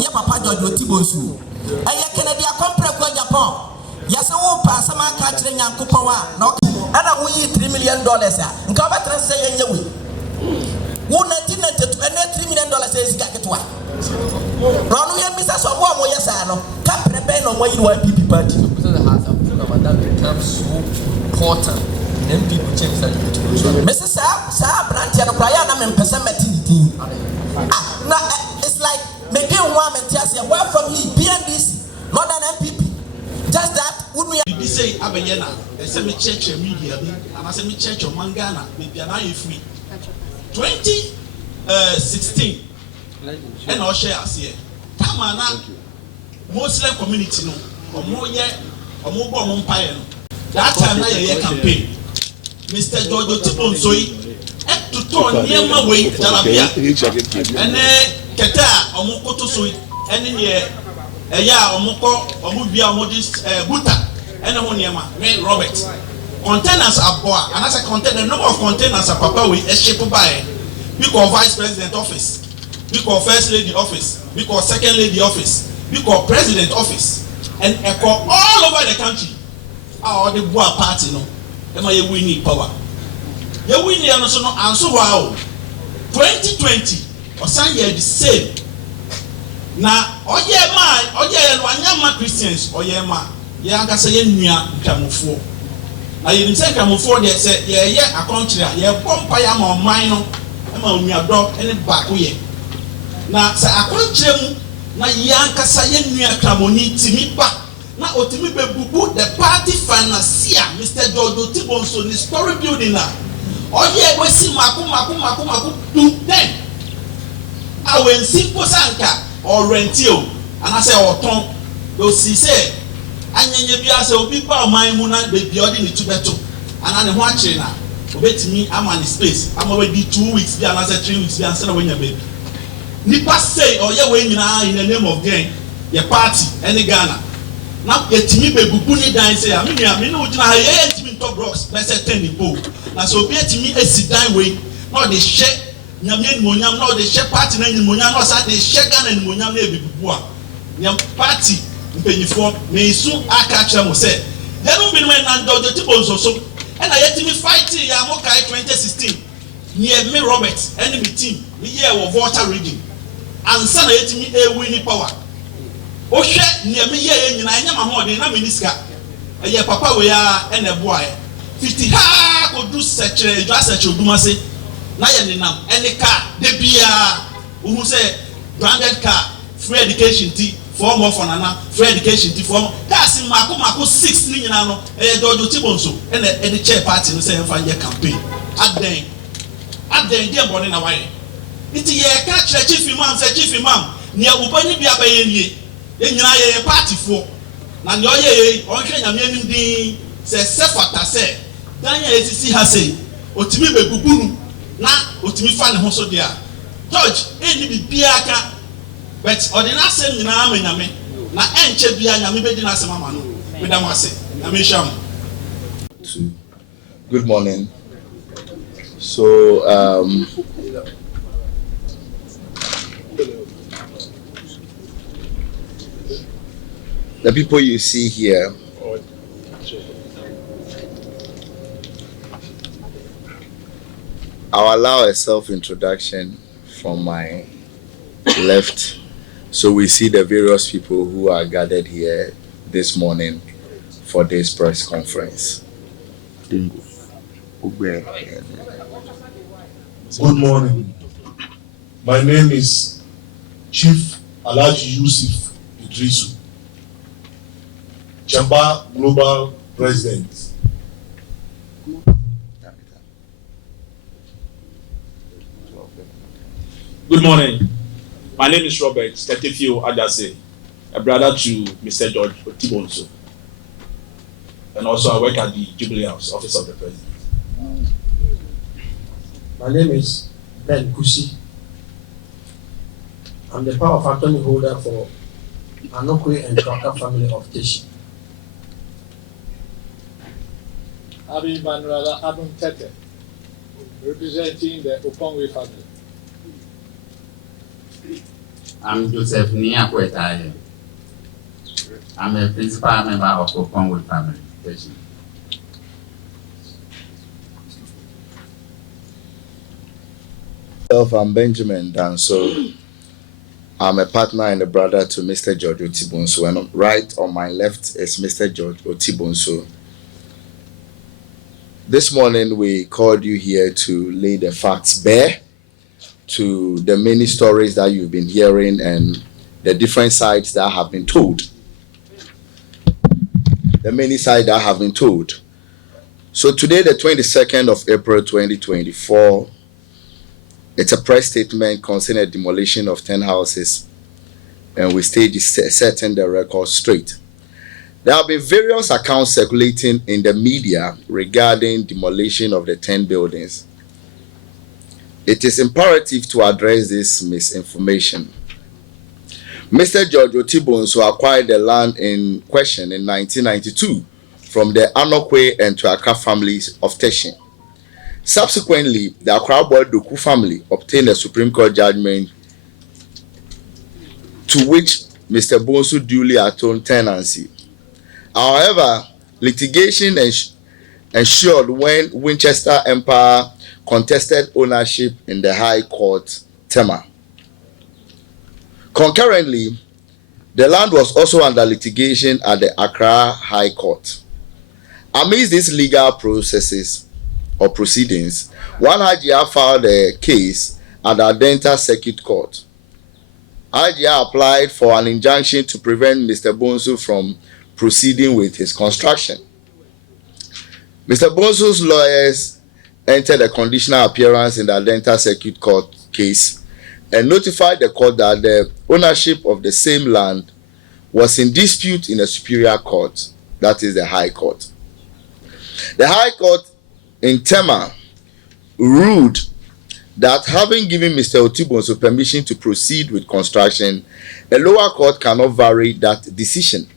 ya papa George Otibonsu eye Kennedy akompre ko Japan ya se wo pa sama ka kire nyankopon wa na ana wo yi $3 million a nka ba tra se yenye we wo 1992 ene $3 million e sika ketwa no no ye misa so bo mo yesa no ka prepare no mo yi wa PP party that becomes so important then people change that Mrs. Sa branch no kwa ya na me mpesa metiniti na it's like maybe one mentias where from me BNDC not an MPP just that would we be say abeyena say me church media bi and say me church of Mangana maybe na you free 2016 and all share as here tama na Muslim community no omo ye omo bo omo mpaye no that time na ye campaign Mr. George Otibonsu to turn near my way Jalabia and keta omo koto so ene ne eya omo bia modis buta ene ho niema me Robert containers aboa and as a container number of containers are papa we ship by because vice president office because first lady office because second lady office because president office and echo all over the country all the boa party no e ma ye win power ye win ya no so no anso wa 2020 osan ye the same na oye no anyama Christians oye ma ye ankasa ye nua ntwamofo na ye nimse ntwamofo de se ye akonkyere ye pompa ya ma oman no e ma onuado ene baako ye na sa akonkyere mu na ye ankasa ye nua kramoni timi ba na otimi bebubu the party financier Mr. George Otibonsu ni story building na oye wesi maku do then awen simple sanka or rentio and I say oton do si say anyenye bia say obi pa oman mu na be biodi ni tubeto ana ne ho akire na obetimi ama ni space ama we di 2 weeks bia na say 3 weeks bia say na wenya baby nipa say oye we nyina in the name of gain your party any Ghana na etimi bebubu ni dan say me no ugina ye etimi top blocks be say 10 ipo na so obi etimi esi dan we na de hye nyame ni monyam na de hye party na ni monyam na sa de hye Ghana ni monyam na ebibubu a nyam party mpanyifo me isu aka kire mo say ye no bi no na George Otibonsu so e na yetimi fight ya mo kai 2016 near me Robert enemy team me year of water reading and sana yetimi win power o hwe near me year nyina nya ma ho de na minister eye papa we ya ene boy 50 ha ko do secretary do secretary odumase na ye nenam ene car de bia who say branded car free education tea for more for nana free education tea for cars mako 6 ni nyina no George Otibonsu ene chair party no say enfa ye campaign aden dey born na why it ye ka chief imam say chief imam ne ubani bia ba ye nie ye nyina ye party for na ne oye onhwe nyame anim din se sefata se dan ya esisi ha sei otimi begugu nu na otimi fa ne ho so dia George eni bibia ka but ordinary sem nyina amanyame na enche bia nyame bedi na asem ama no medam ase na me sham. Good morning. So the people you see here I'll allow a self-introduction from my left so we see the various people who are gathered here this morning for this press conference. Good morning. My name is Chief Alhaji Yusuf Idrisu, Chamba Global President. Good morning. My name is Robert Tetefio Adase, a brother to Mr. George Otibonsu. And also I work at the Jubilee House, Office of the President. My name is Ben Kusi. I'm the power of attorney holder for Anokwe and Kwaka family of Teshi. Abi Manuela Abun Tete, representing the Okongwe family. I'm Joseph Niakwetaye. I'm a principal member of Agyapong'S family. I'm Benjamin Danso. I'm a partner and a brother to Mr. George Otibonso, and right on my left is Mr. George Otibonso. This morning we called you here to lay the facts bare to the many stories that you've been hearing and the different sides that have been told. The many sides that have been told. So today, the 22nd of April 2024, it's a press statement concerning a demolition of 10 houses, and we stage is setting the record straight. There have been various accounts circulating in the media regarding demolition of the 10 buildings. It is imperative to address this misinformation. Mr. George Otibonso acquired the land in question in 1992 from the Anokwe and Tuaka families of Teshin. Subsequently, the Accra Doku family obtained a Supreme Court judgment to which Mr. Bonsu duly atoned tenancy. However, litigation ensued when Winchester Empire contested ownership in the High Court, Tema. Concurrently, the land was also under litigation at the Accra High Court. Amidst these legal processes or proceedings, one Agyapong filed a case at the Adenta Circuit Court. Agyapong applied for an injunction to prevent Mr. Bonsu from proceeding with his construction. Mr. Bonsu's lawyers entered a conditional appearance in the Adenta Circuit Court case and notified the court that the ownership of the same land was in dispute in a superior court, that is the High Court. The High Court in Tema ruled that having given Mr. Otibonso permission to proceed with construction, a lower court cannot vary that decision.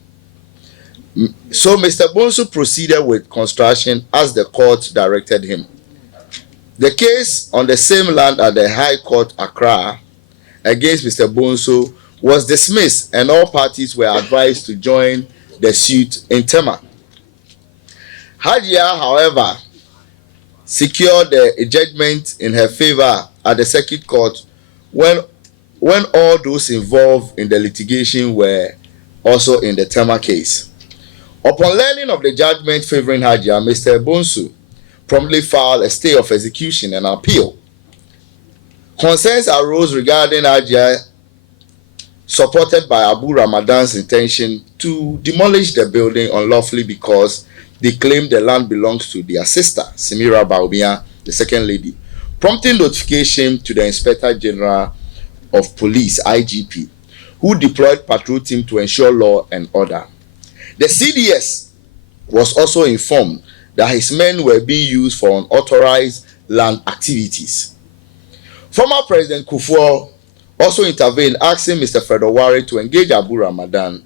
So Mr. Bonso proceeded with construction as the court directed him. The case on the same land at the High Court Accra against Mr. Bonso was dismissed and all parties were advised to join the suit in Tema. Agyapong, however, secured a judgment in her favor at the Circuit Court when all those involved in the litigation were also in the Tema case. Upon learning of the judgment favoring Agyapong, Mr. Bonsu promptly filed a stay of execution and appeal. Concerns arose regarding Agyapong, supported by Abu Ramadan's intention to demolish the building unlawfully because they claimed the land belongs to their sister, Semira Baumia, the second lady, prompting notification to the Inspector General of Police, IGP, who deployed patrol team to ensure law and order. The CDS was also informed that his men were being used for unauthorized land activities. Former President Kufuor also intervened, asking Mr. Fredowari to engage Abu Ramadan.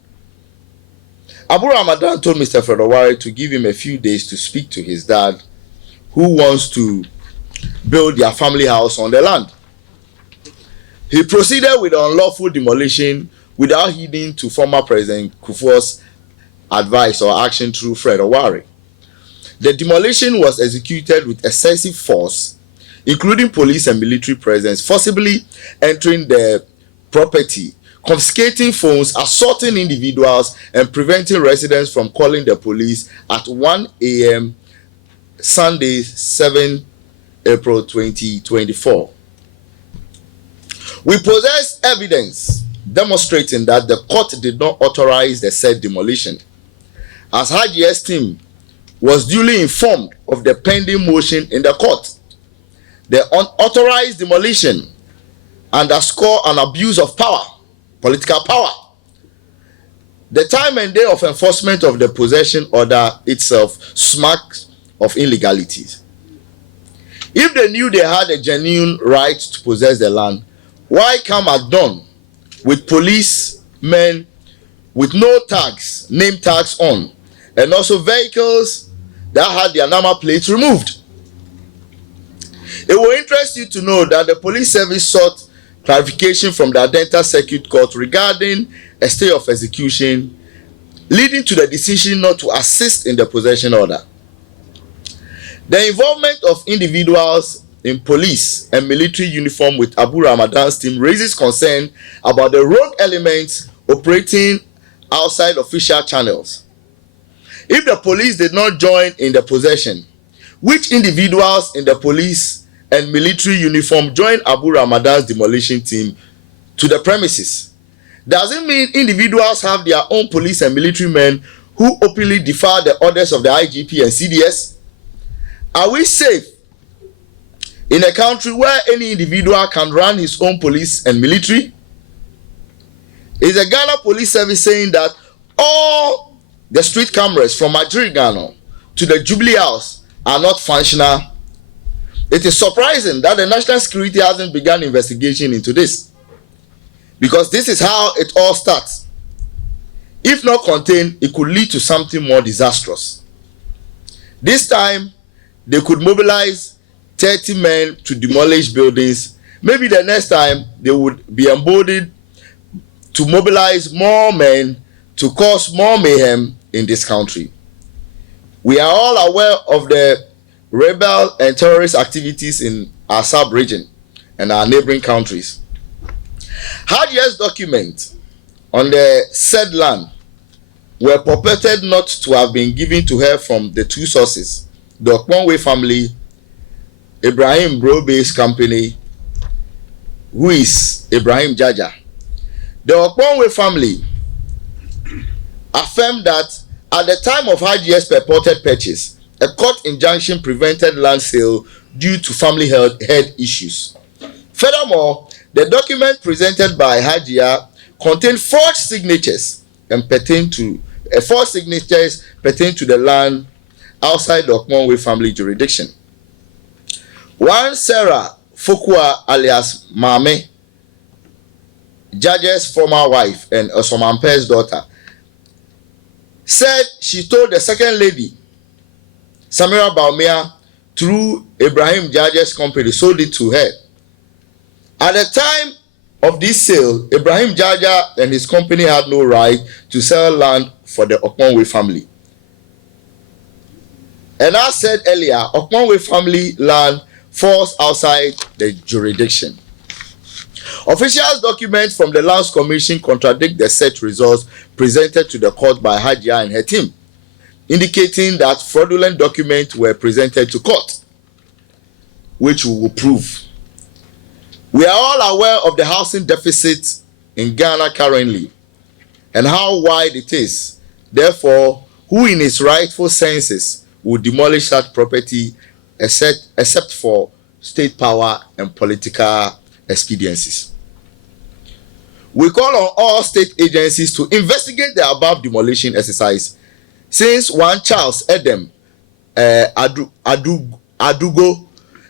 Abu Ramadan told Mr. Fredowari to give him a few days to speak to his dad, who wants to build their family house on the land. He proceeded with unlawful demolition without heeding to former President Kufuor's advice or action through Fredowari. The demolition was executed with excessive force, including police and military presence, forcibly entering the property, confiscating phones, assaulting individuals, and preventing residents from calling the police at 1 a.m. Sunday, 7 April 2024. We possess evidence demonstrating that the court did not authorize the said demolition, as Agyapong's team was duly informed of the pending motion in the court. The unauthorized demolition underscore an abuse of power, political power. The time and day of enforcement of the possession order itself smacks of illegalities. If they knew they had a genuine right to possess the land, why come at dawn with policemen with no tags, name tags on, and also vehicles that had their number plates removed? It will interest you to know that the police service sought clarification from the Adenta Circuit Court regarding a stay of execution, leading to the decision not to assist in the possession order. The involvement of individuals in police and military uniform with Abu Ramadan's team raises concern about the rogue elements operating outside official channels. If the police did not join in the possession, which individuals in the police and military uniform joined Abu Ramadan's demolition team to the premises? Does it mean individuals have their own police and military men who openly defy the orders of the IGP and CDS? Are we safe in a country where any individual can run his own police and military? Is the Ghana Police Service saying that all the street cameras from Ghana to the Jubilee House are not functional? It is surprising that the National Security hasn't begun investigation into this, because this is how it all starts. If not contained, it could lead to something more disastrous. This time, they could mobilize 30 men to demolish buildings. Maybe the next time, they would be emboldened to mobilize more men to cause more mayhem in this country. We are all aware of the rebel and terrorist activities in our sub-region and our neighboring countries. Hajia's documents on the said land were purported not to have been given to her from the two sources, the Agyapong'S family, Ibrahim Reeby's company, who is Ibrahim Jaja. The Agyapong'S family affirmed that at the time of Hajia's purported purchase, a court injunction prevented land sale due to family head issues. Furthermore, the document presented by Hajia contained forged signatures and pertain to the land outside the Agyapong'S family jurisdiction. One Sarah Fokua alias Mame, Jaja's former wife and Osomampe's daughter, said she told the second lady, Samira Baumia, through Ibrahim Jaja's company, sold it to her. At the time of this sale, Ibrahim Jaja and his company had no right to sell land for the Agyapong'S family. And as said earlier, Agyapong'S family land falls outside the jurisdiction. Official documents from the Lands Commission contradict the set results presented to the court by Hajia and her team, indicating that fraudulent documents were presented to court, which we will prove. We are all aware of the housing deficit in Ghana currently and how wide it is. Therefore, who in his rightful senses would demolish that property except for state power and political expediencies? We call on all state agencies to investigate the above demolition exercise, since one Charles Edem Adugo,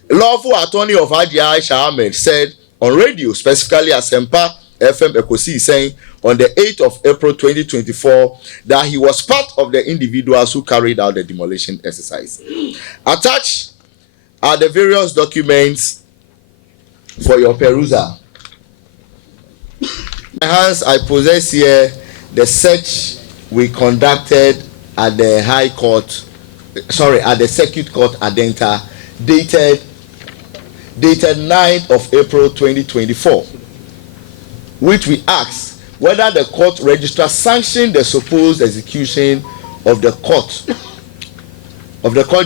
lawful attorney of Hajia Aisha Ahmed, said on radio, specifically at Sempa FM Ekosi, saying on the 8th of April 2024 that he was part of the individuals who carried out the demolition exercise. Attached are the various documents for your perusal. In my hands, I possess here the search we conducted at the at the Circuit Court Adenta, dated 9th of April 2024, which we asked whether the court registrar sanctioned the supposed execution of the court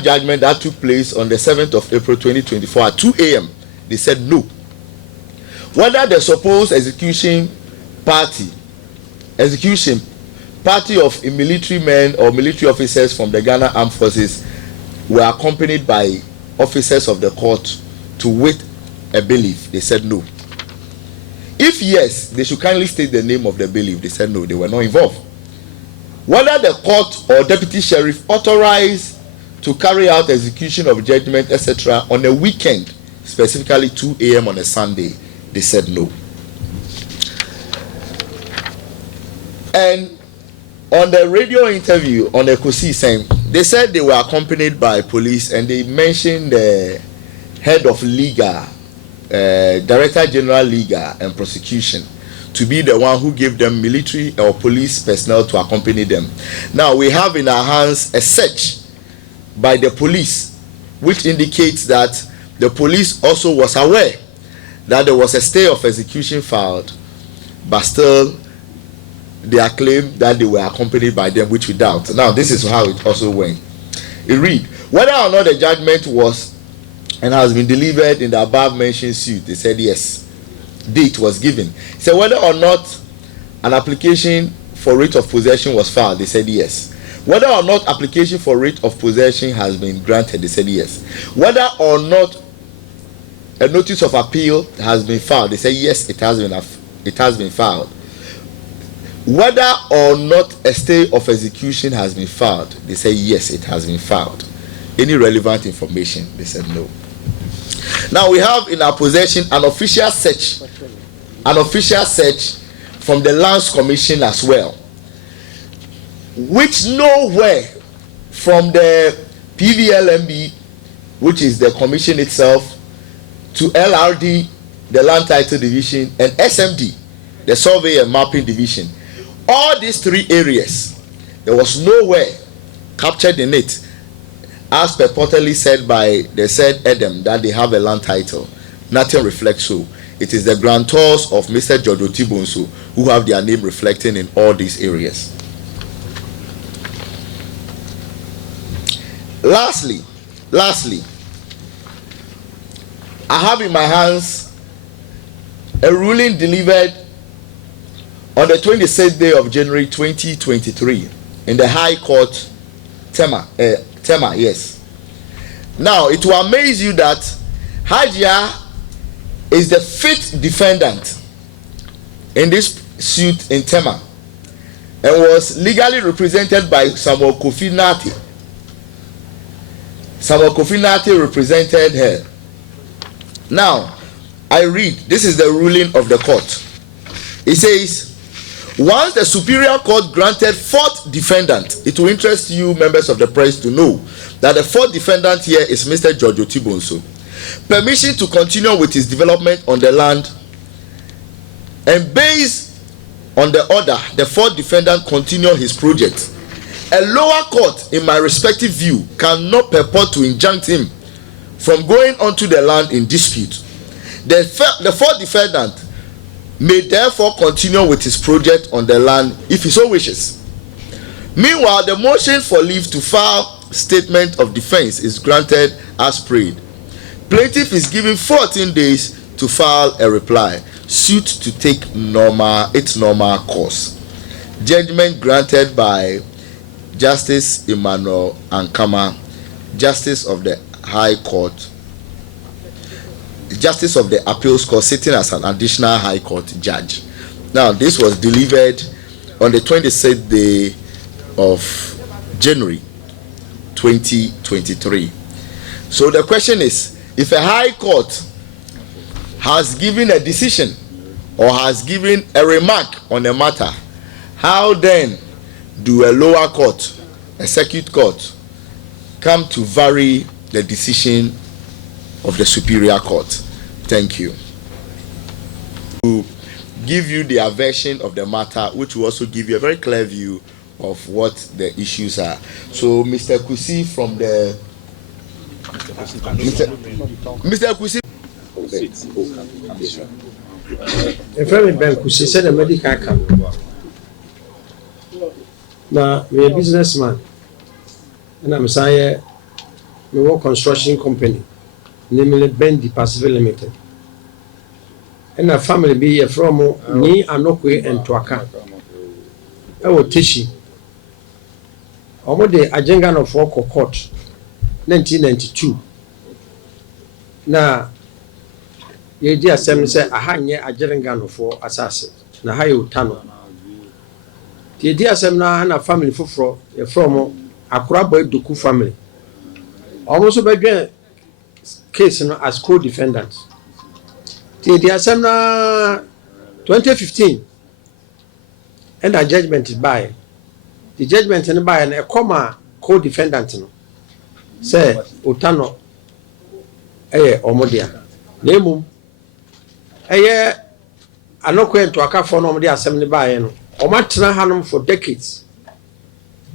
judgment that took place on the 7th of April 2024 at 2 a.m. They said no. Whether the supposed execution party of military men or military officers from the Ghana Armed Forces were accompanied by officers of the court to wait a bailiff. They said no. If yes, they should kindly state the name of the bailiff. They said no, they were not involved. Whether the court or deputy sheriff authorized to carry out execution of judgment, etc., on a weekend, specifically 2 a.m. on a Sunday, they said no. And on the radio interview on Ekosi saying, they said they were accompanied by police, and they mentioned the head of legal Director General Legal and Prosecution to be the one who gave them military or police personnel to accompany them. Now we have in our hands a search by the police, which indicates that the police also was aware that there was a stay of execution filed, but still they claim that they were accompanied by them, which we doubt. Now this is how it also went. It read, whether or not the judgment was and has been delivered in the above mentioned suit, they said yes. Date was given. So whether or not an application for writ of possession was filed, they said yes. Whether or not application for writ of possession has been granted, they said yes. Whether or not a notice of appeal has been filed, they said yes, it has been filed. Whether or not a stay of execution has been filed, they say yes, it has been filed. Any relevant information, they said no. Now we have in our possession an official search from the Lands Commission as well, which nowhere from the PVLMB, which is the commission itself, to LRD, the Land Title Division, and SMD, the Survey and Mapping Division, all these three areas, there was nowhere captured in it, as purportedly said by the said Edem, that they have a land title. Nothing reflects so. It is the grantors of Mr. George Otibonso who have their name reflecting in all these areas. Lastly, I have in my hands a ruling delivered on the 26th day of January 2023 in the High Court, Tema, yes. Now, it will amaze you that Hajia is the fifth defendant in this suit in Tema and was legally represented by Samuel Kofi Nati. Samuel Kofi Nati represented her. Now, I read, this is the ruling of the court. It says, once the Superior Court granted fourth defendant, it will interest you members of the press to know that the fourth defendant here is Mr. George Otibonso, permission to continue with his development on the land, and based on the order, the fourth defendant continue his project. A lower court, in my respective view, cannot purport to injunct him from going onto the land in dispute. The fourth defendant may therefore continue with his project on the land if he so wishes. Meanwhile, the motion for leave to file statement of defense is granted as prayed. Plaintiff is given 14 days to file a reply. Suit to take its normal course. Judgment granted by Justice Emmanuel Ankama, Justice of the High Court, Justice of the Appeals Court, sitting as an additional High Court judge. Now, this was delivered on the 26th day of January 2023. So the question is, if a High Court has given a decision or has given a remark on a matter, how then do a lower court, a circuit court, come to vary the decision of the Superior Court? Thank you. To give you the version of the matter, which will also give you a very clear view of what the issues are. So, Mr. Kusi from the Mr. Kusi. If I Ben Kusi said a medical camp. Now, we're a businessman, and I'm saying we work construction company, namely Bendy Pacific Limited. And a family be from me, Anokwe, and Twaka. I will teach you. Almost the agenda of work court, 1992. Now, the idea assembly said, I had a agenda for assassin. Now, how you tunnel. The idea assembly and a family from Accra Boy Duku family. Almost by case as co-defendants. The assembly 2015 and a judgment is by the judgment and by a comma co-defendant say Otano Omodia Nemu eye anokwe to akafo no de asem ne baaye no omatena hanom for decades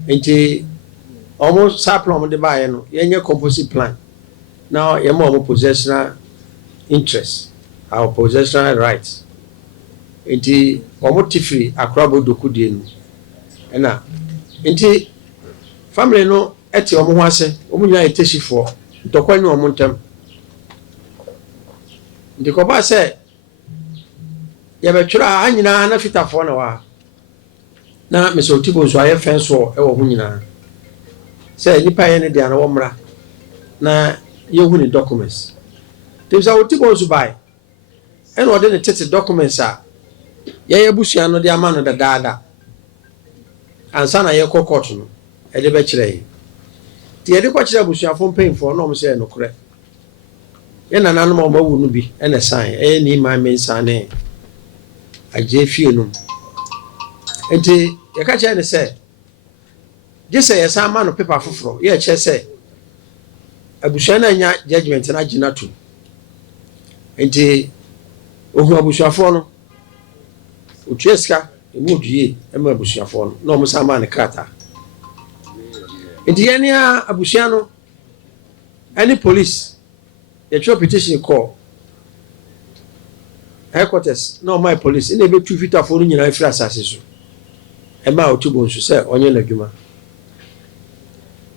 enti almost saplo de baaye no yenye composite plan now yemo possessional interest our possessional rights enti omotifri akrabo dokudie no ena enti family no eti omo ho ase omo nya eteshifo ntokwa ni omo ntem ndiko ba se ya betwira anyina na fitafo na wa na meso tibo so aye fenso e wo ho nyina se nipa ye ne dia na wo mra na ye hu ni documents tebisa wo tibo so bai e no de ne tete documents a ye busua no de ama no dadaada ansa na ye court no e de be kire ti ye de kwa kire busua fo mpemfo no mo se no kore ye na nanu ma wu no bi e na sign e ni ma men sane agye fie no enti ye ka kire ne se je se ye sa ma no paper foforo ye kire se abusua na nya judgment na gina to enti ohu abusuafo no otueska emu due ema abusuafo no na omo sa ma ne krata enti ye ne abusua no any police ye throw petition call headquarters no my police ina be tu fitafo no nyina afira asase so ema otubo nso se onye na dwuma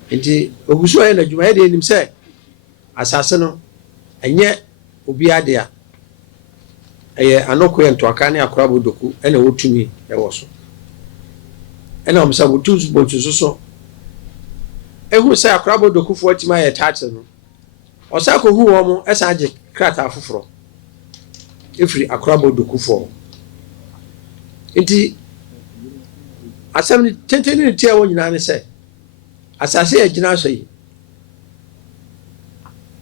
enti ogusu aye na dwuma ye de nim se asase no enye obi ade a eye anoko ento aka ne akorabo doku ene wotumi e wo so ene omsa wotu bontu so ehu se akorabo doku fo atima ye title no osa ko hu wo mo esa age krata afoforo efiri akorabo doku fo enti asem ni tenteni ni tia wo nyina ne se asase e gina so yi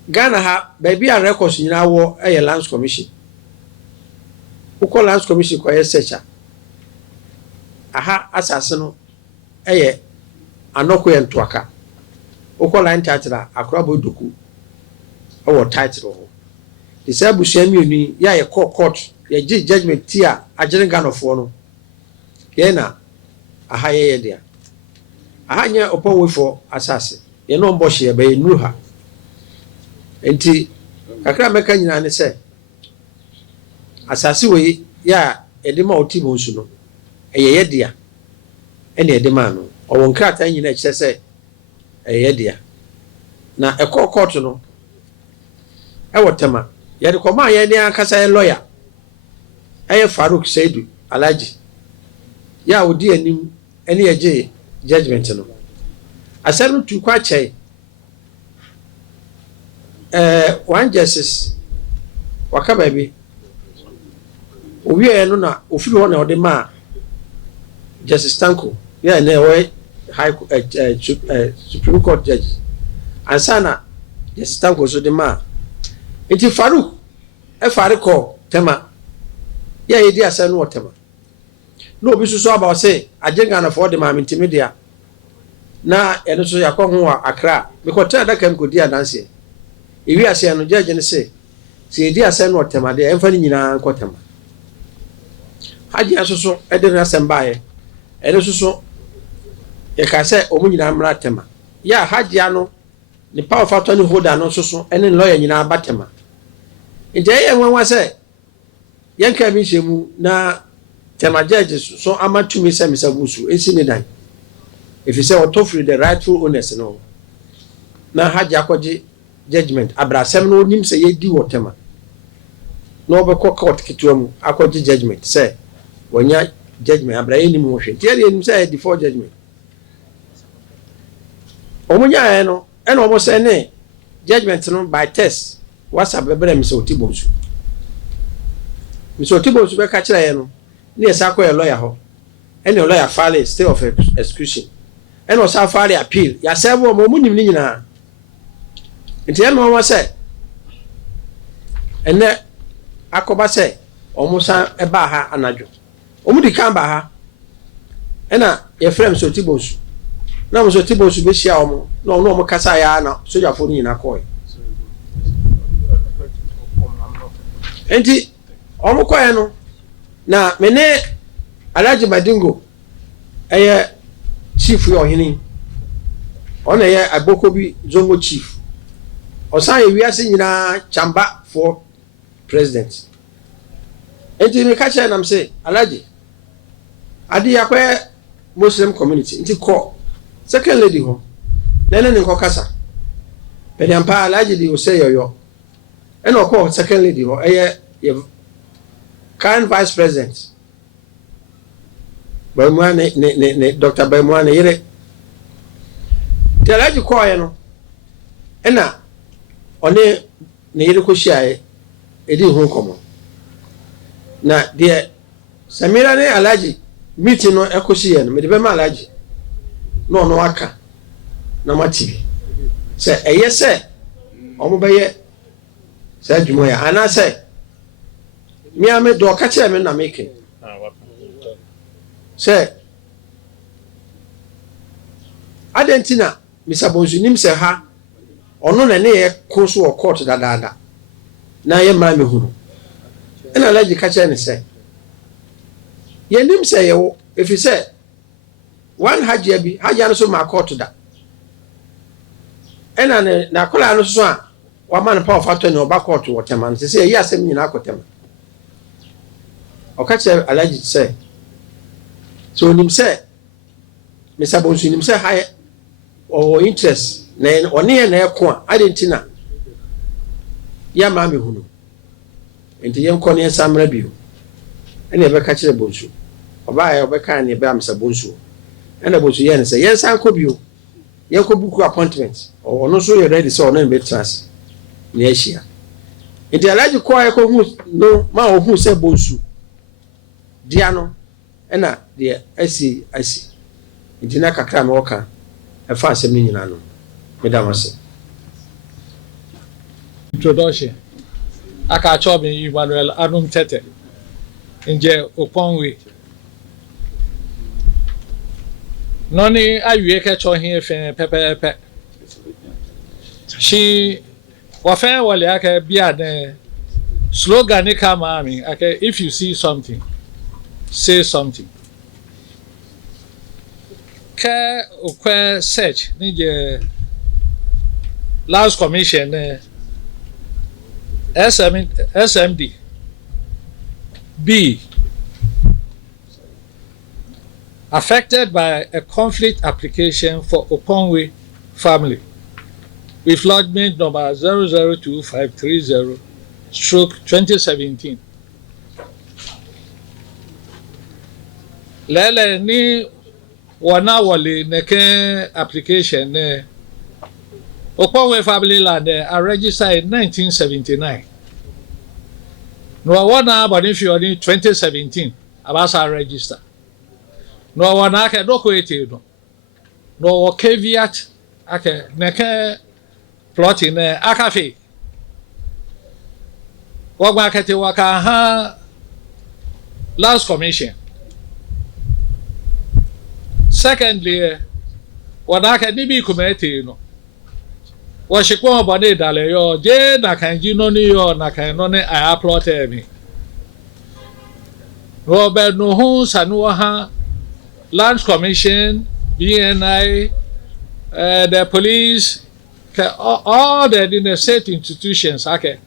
Ghana ha baby a records nyina wo eye lands commission uko lands commission ko ye searcher aha asase no eye anoko ye ntoaka uko land title akorabo doku owo title ho disabu shemi ya ye court ye judgment tia agere Ghana fo no ye na aha ye dia aha nya opon we for asase ye no mbo hye ba enu ha enti kakra meka nyina ne se asase we ya edema otibo nsu no eye dia ene edema no owo nkrata nyina ekye se eye dia na court no e wotema ye de koma ye ne akasa ye lawyer eye Farouk Saidu Alaji ya odi anim ene ye judgment no asem tu kwa chei one justice waka baby owie no na ofiri ho na ode ma Justice Tanko ya na we high Supreme Court judge ansana Justice Tanko so de ma enti Farouk e fare ko tema ya yedi asa no tema no obi so aba say ajenga na for de ma mentimedia na eno so yakọ ho akra because tell that can go dia dance ewi ase no judge ne say se yedi asa no tema de emfa ni nyina nko tema haji asoso ede na sembaye ede soso e ka se omu nyina mra tema ya haji ano ni power factor ni holder no soso ene lawyer nyina abatema nje ye nwanwa se yanka bi shemu na tema judge so amatumi se misabusu esi ni dan if you say otofri the rightful owners no na haji akoji judgment abrasem no nim se yedi wotema no obekọ court kituamu akoji judgment say wonya judgment abraye ni mo hwe tiere nim say before judgment omunya eno eno omo say ne judgment no by test whatsapp bebre mi so tibonsu be ka kire ye no ne esa ko lawyer ho ene lawyer file stay of execution ene osa file appeal ya sebo omo nim ni nyina nti eno omo say ene akoba say omo sa eba ha anajo omu di kamba ha ena ye frame so tibonsu na mo so tibonsu be hia omo na ono omo kasa ya na soja fo ni na koy enti Omo koye no na mene Alhaji Badingo eye chief yo hini ona ye aboko bi zongo chief osan ye wiase nyina chamba for president enti me ka che nam say Alhaji adi yakwe Muslim community nti ko second lady ho nene ni ko kasa pedi ampa Alhaji di o say yo eno ko second lady ho eye current vice president ne Dr. Baimwane yere Alhaji koye no ena one ne yere ko hyiae edi ho komo na de Samira ne Alhaji meeting no ekohyiae no me de be ma Alhaji no no aka na matibi se eye se omo beye se adwuma ya ana se mi ame do ka kire me na make se adentina Mr. Bonsu nim se ha ono na ne ye koso o court dadaada na ye ma me hunu ena Alhaji ka kire ne se ye nim se ye wo efi se one hajia bi hajia no so ma court da ena ne na kola no so a wa man pa ofa to ne oba court wo tema se ye asem nyina akotema o ka kire Alhaji se so nim say Mr. Bonsu nim say high or interest na oni na eko adentina ya ma me hunu enti yen ko ne samra bio ene be ka kire Bonsu oba ya obeka ne be am Mr. Bonsu ene Bonsu yen say yen san ko bio yen ko buku appointment o no so you ready so no be trans ne ahia enti Alhaji ko ya ko hu no ma o hu say Bonsu dia no ena de asi intina kakra me woka e fa asem ni nyina no me da mase introduction aka chobi Emmanuel Anum Tete nje Okonwe noni awie ke cho hin fe pepepe shi wa fe wale aka bia de slogan ni kama mi aka if you see something say something. Ke okwe search ni je last commission SMD B affected by a conflict application for Okonwe family with lodgement number 0025530/2017. Lele ni wana wale neke application ne Okonwe family land are registered in 1979. No wana bonifi in 2017 abasa register. No wana ke document no. No caveat ake neke plot in akafe. Wagwa kete waka ha last commission. Secondly, wadaka nibi kumeti no. Washikwa bane dale yo je na kanji no ni yo na kan no ne I upload me. Robert no hu sanua ha Land Commission, BNI, the police, all the state institutions okay.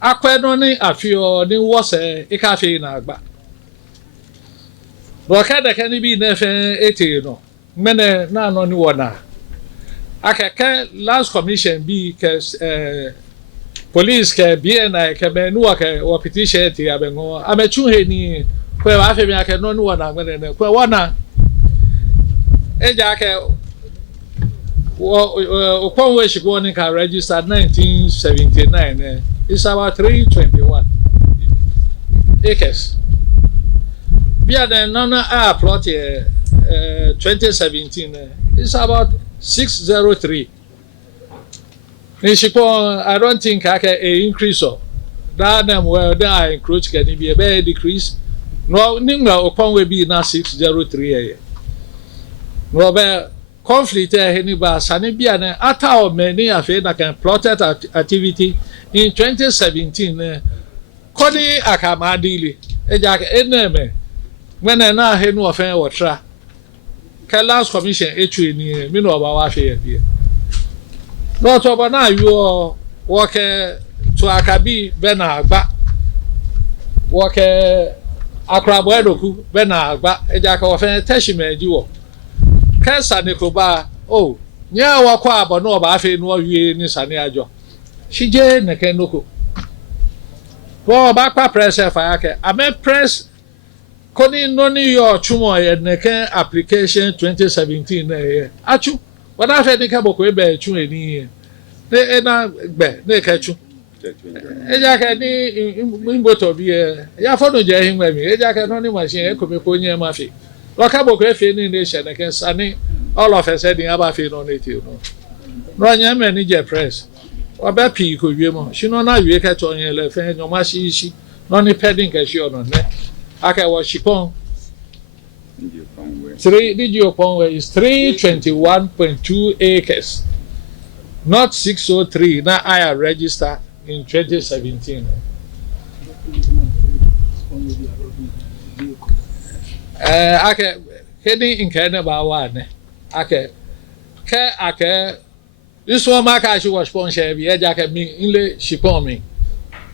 Akwe no ni afio ni wose ikafe na agba. Wakada can be never 80 no. Mene na no ni wana. Aka last commission be police ke BNI ke benua ke o petition ti abengo amechu he ni kwe wa afi mi aka no ni wana mene kwe wana eja ke Okonwe Shigoni ka registered 1979 it's about 321 acres. Via the Nana plot 2017 it's about 603. I don't think I can increase of that them well there encroach can be a better decrease. No Ninga Okonwe be now 603 no be conflict any ba sani bia na ata o many afi na can plotted activity in 2017 Koni akamadili ejake eneme when na he no ofen wotra ka last commission etu ni me no ba wa hwe ye bia no to ba na yo wo ke to akabi be na agba wo ke akrabo edoku be na agba ejake ofen teshimeji wo ka sane ko ba oh nya wa kwa abo no ba hwe no wie ni sane ajo shije ne ke noko bo ba kwa press fa yake ame press koni no ni yo chumo ye neke application 2017 na ye achu wada fe ni ka boko ebe chu eni ne na gbe ne ka chu eja ka ni mboto bi ya fodo je hin mi eja ka no ni machine e ko me ko nye ma fi lo ka boko e fe ni ne she ne ke sani all of us said ni aba fi no ne ti no no nya me ni je press oba pi ko wie mo shi no na wie ka to yen le fe nyo ma shi no ni pending ka shi ono ne aka wa shipon 3 Agyapong'S is 321.2 acres not 603 na I register in 2017 aka kedi in kana ba wa ne aka this one ma ka shi wa sponsor bi eja ka mi inle shipon mi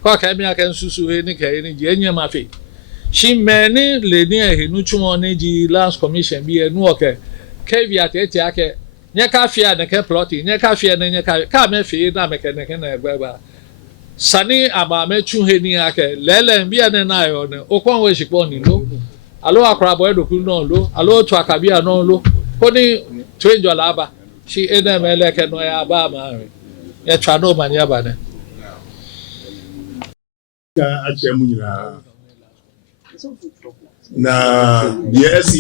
ko ka mi aka nsusu he ni ka ni je nya ma fe shi meni le ni ehinu chumo ni ji last commission bi enu oke ke bi atete ake nya ka fia na ke plot nya ka fia na nya ka me fe na me ke na egba sani aba me chu he ni ake lele bi ane na yo ne okon we shipon ni lo alo akrabo edoku no lo alo to akabia no lo ko ni twenjo laba shi ene mele ke no ya ba ma ya twa no ma nya ba ne ka ache mu nyina na DSC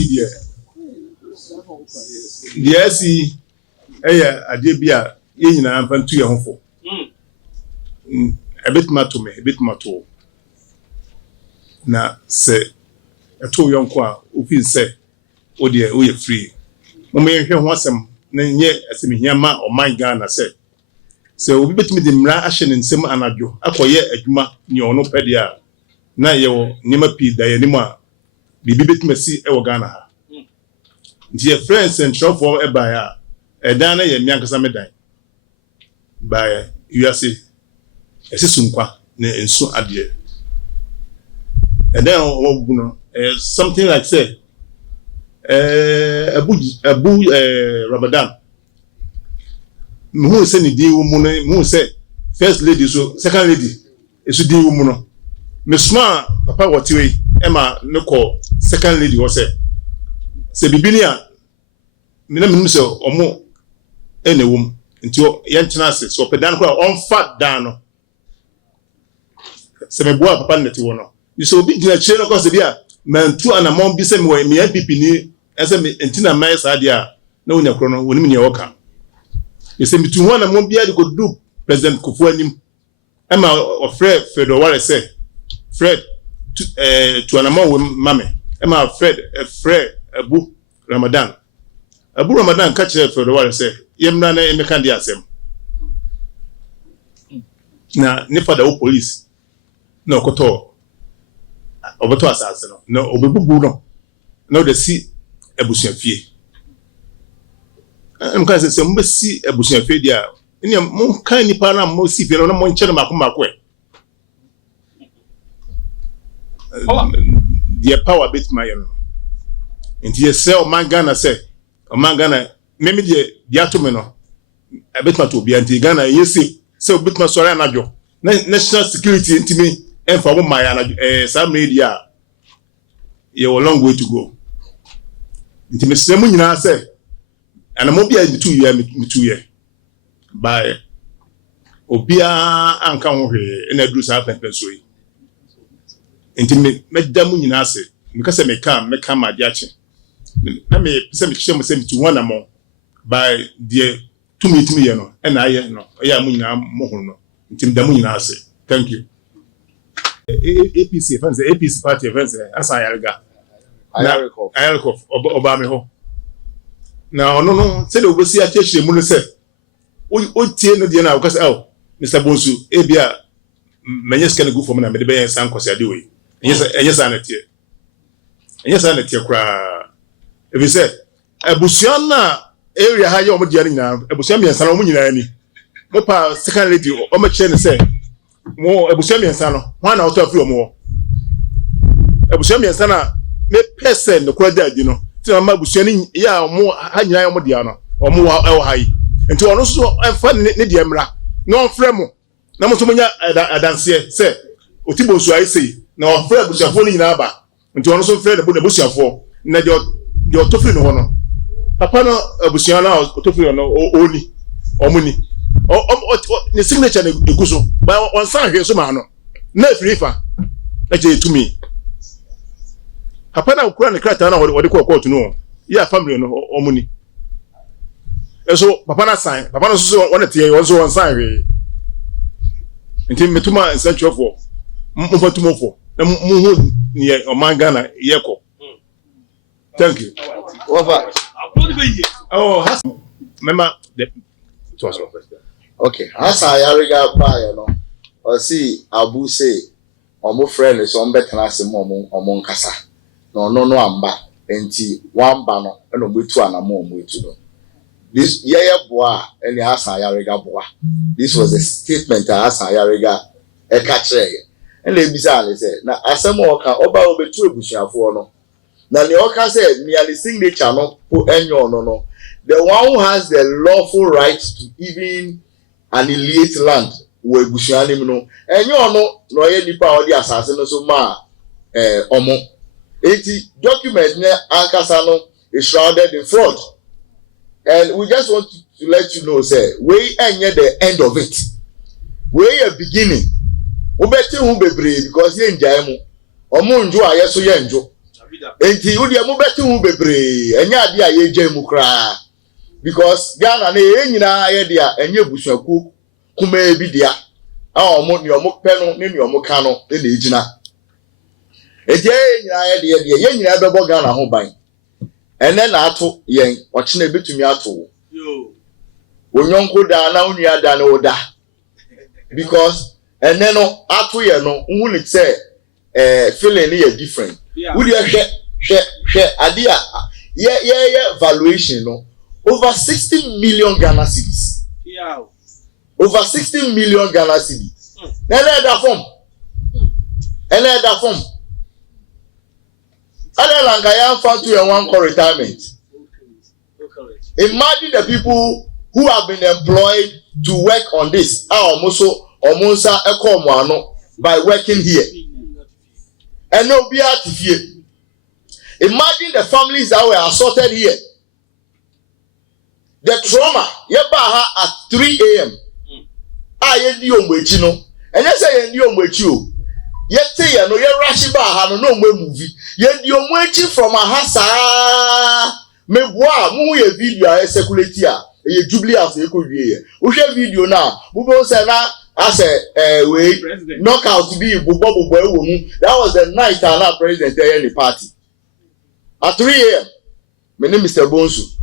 ade bia ye nyina mfantu ye hofo ebetmato na se eto yonko a ofin se ode o ye free mo me hwe ho asem na nye asem hiama o man Ghana se obi betimi de mra ahye ne nsem anadwo akoye adwuma ni ono pede a na ye nyema pi da ye nimu a bibi betimi si e wo Ghana ha nti ye friends and shop for e ba ya edan na ye miankasa medan ba ya yuase esisunkwa na ensu ade edan wo buno something like say abu Ramadan mu se ni di wo mu no mu se first lady so second lady esu di wo mu no me sma papa wotiwe e ma ne ko second lady wo se bibini a me na me se omo ene wom nti ye ntena ase so pedan ko on fat dan no se me boa papa neti wo no so obi gina chire no ko se bia mantu anamon bi se me MPP ni ese me ntina mai sa dia na wonya kro no woni me ne woka ese mitu ho anamon bia de ko du president Kufu anim e ma ofre Fedo Ware se Fred to anamon we mame e ma Fred Abu Ramadan ka chire Fedo Ware se yemna na emeka ndi asem na ne fada wo police na okoto oboto asase no na obebubu no na de si ebusuafie ka se mbe si ebusuafie dia ni mo kan ni pa na mo si fie no na mo nche na mako the power bit my no nti ye se o man Ghana memi de atome no abetma to bia nti Ghana yesi se obetma sori anadwo national security ntimi enfa wo maya na some media you a long way to go nti mesemu nyina se ana mo bia mitu ye by obia anka ho hwe na duru sa pepe so yi nti medam nyina se mekase meka ma de ache na me se me chemo se mitu wana mo by the to meet me no na aye no ya mu nyina mo ho no nti medam nyina se thank you APC fans APC party fans asa ayarga oba me ho na ono no se de obosi achechire mu no se o tie no de na o kase Mr. Bonsu ebia many scan go for me, and maybe some cause I do it. Yes, I net here. Yes, I net here cry. If you say, a Busiana area high over the now, a Busian Salomon, Mopa, second lady, or my chain say, more a Busian Sano, 1 out of 2 or more. A Busian Sana, me person, the quad, you know, till my Busianing, ya more high Modiano, or more high. And to also find Nidiamra, no fremo. Namusumanya adanse say otibo so I say na ofre busiafo ni nyina nti ono so frɛ the busiafo na de otofiri no ho no papa no abusia na otofiri no oni omuni ne signature na eguso ba on san hwe so ma no na afirifa na je tumi papa na okura ne krata na wode kɔ court no ya family no omuni eso papa na sign papa no so wona tie on so on sign hwe nti metuma essential for mfatuma for na muhu ni omangana yeko. Thank you. Over. Oh, remember the okay, hasa yariga pa you know. O si abu say omo friend is on better na se omo nkasa. No amba enti wamba no e no betu anamo omo etu no. This boa any Hassan Yariga boa. This was a statement that Hassan Yariga a catcher. And they bizarrely said, now as some oka oba obe two busha for no. Now the oka said nearly signature no put any no. The one who has the lawful right to even annihilate land we bushanim no. And you no any power the assassin so ma omo. 80 document ne ankasano is shrouded in fraud. And we just want to let you know, say, we ain't yet the end of it. We are beginning. We better who be brave because you enjoy mo. Omo enjoy yes so you enjoy. Enti you dey mo better who be brave. Enya dia ye enjoy mo kra. Because Ghana na e nyina ye dia enye busuaku kuma e bi dia. A omo ni omo pe no ni omo ka no e na ejina. Enti e nyina ye dia ye nyina be bo Ghana ho ban. And then ato yen ochine betumi ato yo onyonko da na onua da na oda because and then no ato ye no hu ni say feeling is different we dey hwe ade a ye valuation no over 60 million Ghana cedis yeah over 60 million Ghana cedis na that form Adelangaya found to one call retirement. Imagine the people who have been employed to work on this. Omonsa eko moano by working here. And no be at here. Imagine the families that were assaulted here. The trauma, yebaha at 3 a.m. Yendi omwechi no. And you say yendi omwechi. Yete ya no ye rashi ba ha no mwe movie ye di omwechi from ahasa me boa mu ye video a circulate a ye jubilee as e ko wie ye wo hwe video na wo be say na as we knockout be bobo ewo mu. That was the night our president there in the party at 3 a.m. me name Mr. Bonsu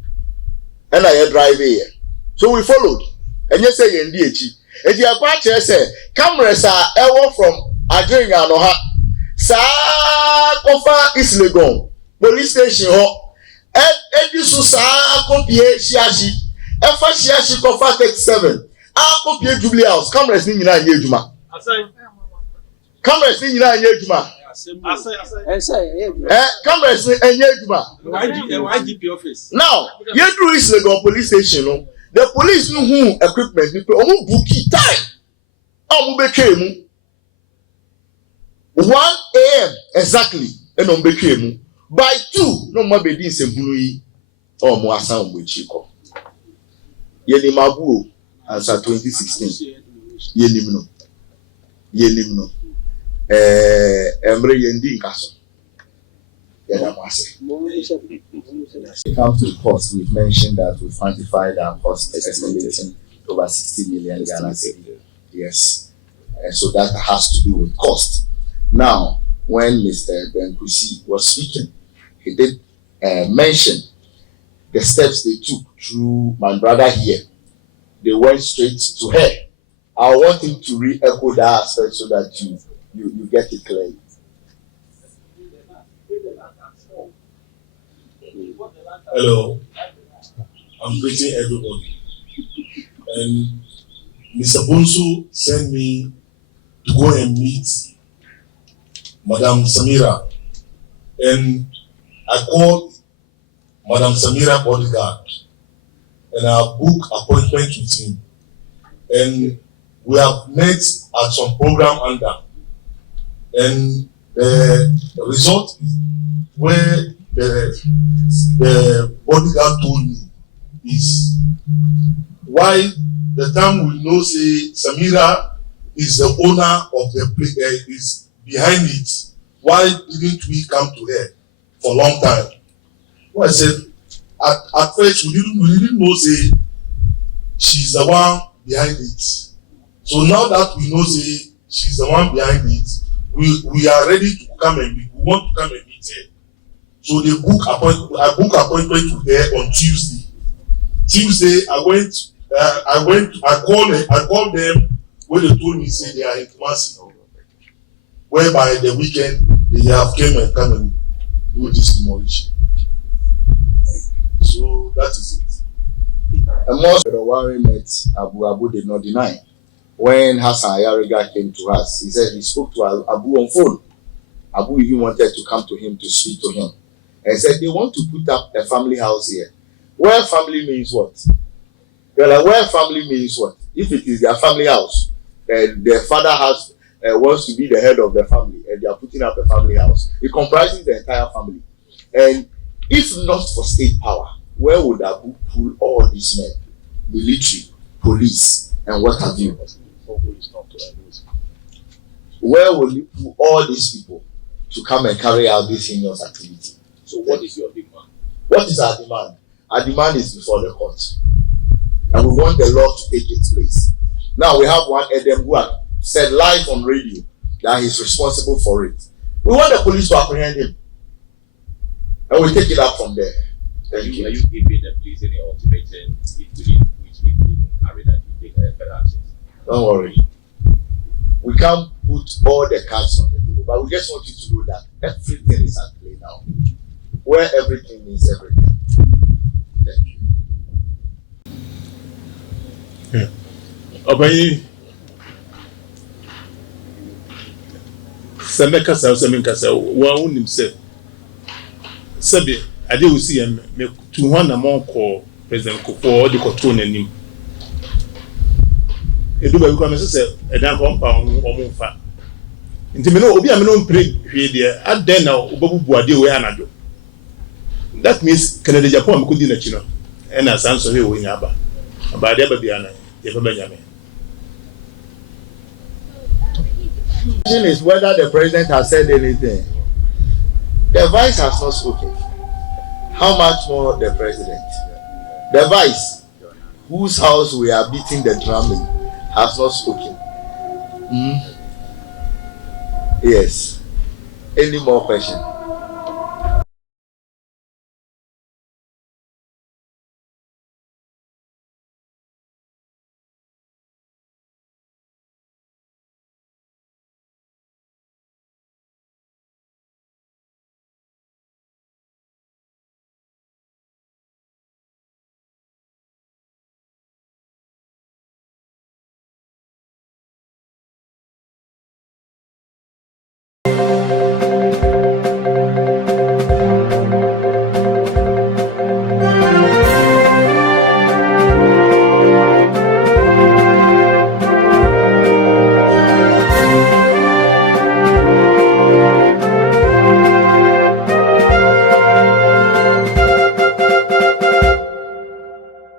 and I drive here so we followed and you say ye ndi echi e di apache say cameras are ewo from Adrian no ha sa kofa Islegon police station ho edisu sa kopie shiashi efa shiashi kofa 37 kopie Jubilee House cameras ni nyina anye adwuma cameras ni nyina anye adwuma cameras ni anye adwuma YGP office now you do Islegon police station no the police no who equipment ni pe omo bookie time omo betwe mu 1 a.m. exactly and on Bekemu. By 2, no more bedin sembului or Moasa Mwechiko. Yeni Mabu answer 2016. Yenimno. Emre Yendi Castle. Yenamase. Come to the cost, we've mentioned that we've quantified our cost estimating over 60 million Ghana cedis. Yes. And so that has to do with cost. Now, when Mr. Benkusi was speaking, he did mention the steps they took through my brother here. They went straight to her I want him to re-echo that aspect so that you get it clearly. Hello, I'm greeting everybody. And Mr. Bonsu sent me to go and meet Madam Samira. And I called Madam Samira bodyguard and I booked appointment with him. And we have met at some program under. And the result where the bodyguard told me is why the time we know say Samira is the owner of the place, is behind it. Why didn't we come to her for a long time? Well, I said at first we didn't know say she's the one behind it. So now that we know say she's the one behind it, we are ready to come and we want to come and meet her. So I book appointment with her on Tuesday. Tuesday I called them when they told me say they are in Kumasi, whereby the weekend they have come and do this demolition. So that is it. And most the Warren met Abu did not deny. When Hassan Ayariga came to us, he said he spoke to Abu on phone. Abu even wanted to come to him to speak to him. And said they want to put up a family house here. Where family means what? They're like, where family means what? If it is their family house, and their father wants to be the head of the family, and they are putting up a family house, it comprises the entire family. And if not for state power, where would Abu pull all these men? Military, police, and what have you? Where will you pull all these people to come and carry out this heinous activity? So what is your demand? What is our demand? Our demand is before the court. And we want the law to take its place. Now we have one Edem who had said live on radio that he's responsible for it. We want the police to apprehend him. And we take it up from there. Thank you. Are you giving the police any ultimatum within which we can carry that you take further actions? Don't worry. We can't put all the cards on the table, but we just want you to know that everything is at play now. Where everything means everything. Thank you. Yeah. Obayi Semeka sa Semeka sa wa unim se sebe ade osi ya me tu ho na mo ko president Kufuor de ko to nanim edu ba ko me se edan ko mpa o fa nti me no obi a me no mpre hwe de aden na obabubu ade we anadwo. That means Canada Japan me kodi na chi no e na sanso he wo nya ba ade ba bia na ye fa banyame. The question is whether the president has said anything. The vice has not spoken. How much more the president? The vice, whose house we are beating the drum in, has not spoken. Yes. Any more questions?